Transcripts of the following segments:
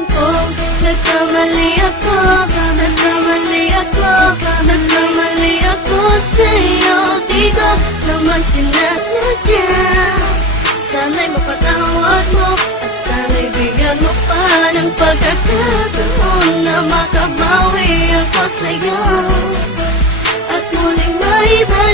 Alam ko, nagkamali ako. Nagkamali ako. Nagkamali ako sa'yo. Di ko naman sinasadya Sana'y mapatawad mo At sana'y bigyan mo pa ng pagkakataon Na makabawi ako sa'yo. At muling maibalik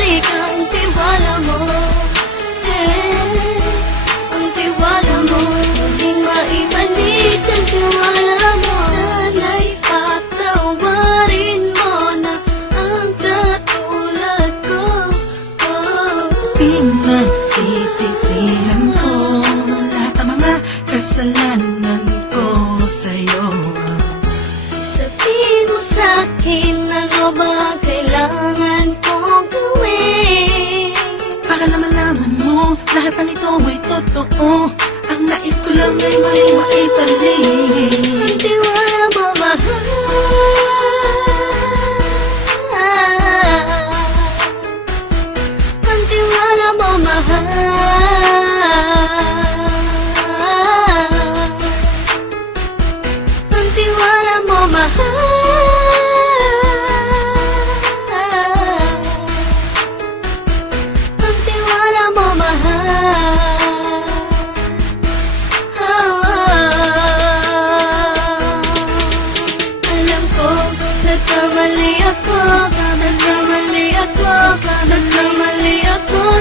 ano ba kailangan kong gawin. Para na malaman mo lahat na nito ay totoo. Ang nais ko lang ay may maibalik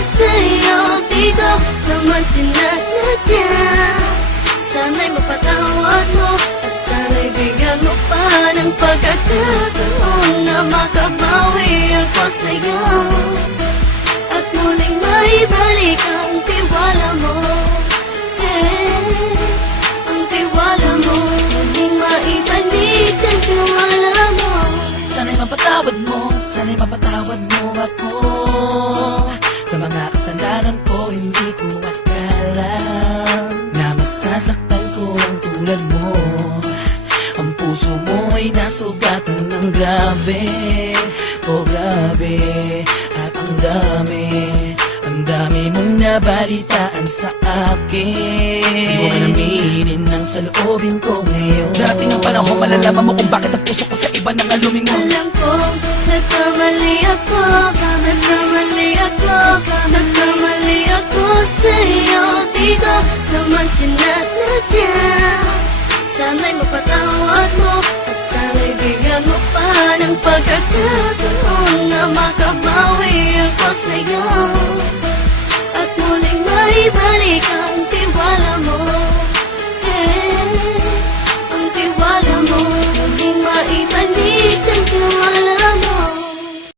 sa'yo Di ko naman sinasadya Sana'y mapatawad mo At sana'y bigyan mo pa ng pagkakataon Na makabawi kasalanan ko, hindi ko akala Na masasaktan ko ang tulad mo. Ang puso mo ay nasugatan ng grabe. Oh grabe, at ang dami Ang dami mong nabalitaan sa akin. Di ko man aminin ang saloobin ko ngayon. Darating ang panahon, malalaman mo kung bakit ang puso ko sa iba nang aluming mo Alam ng pagkakataon Na makabawi ako sa'yo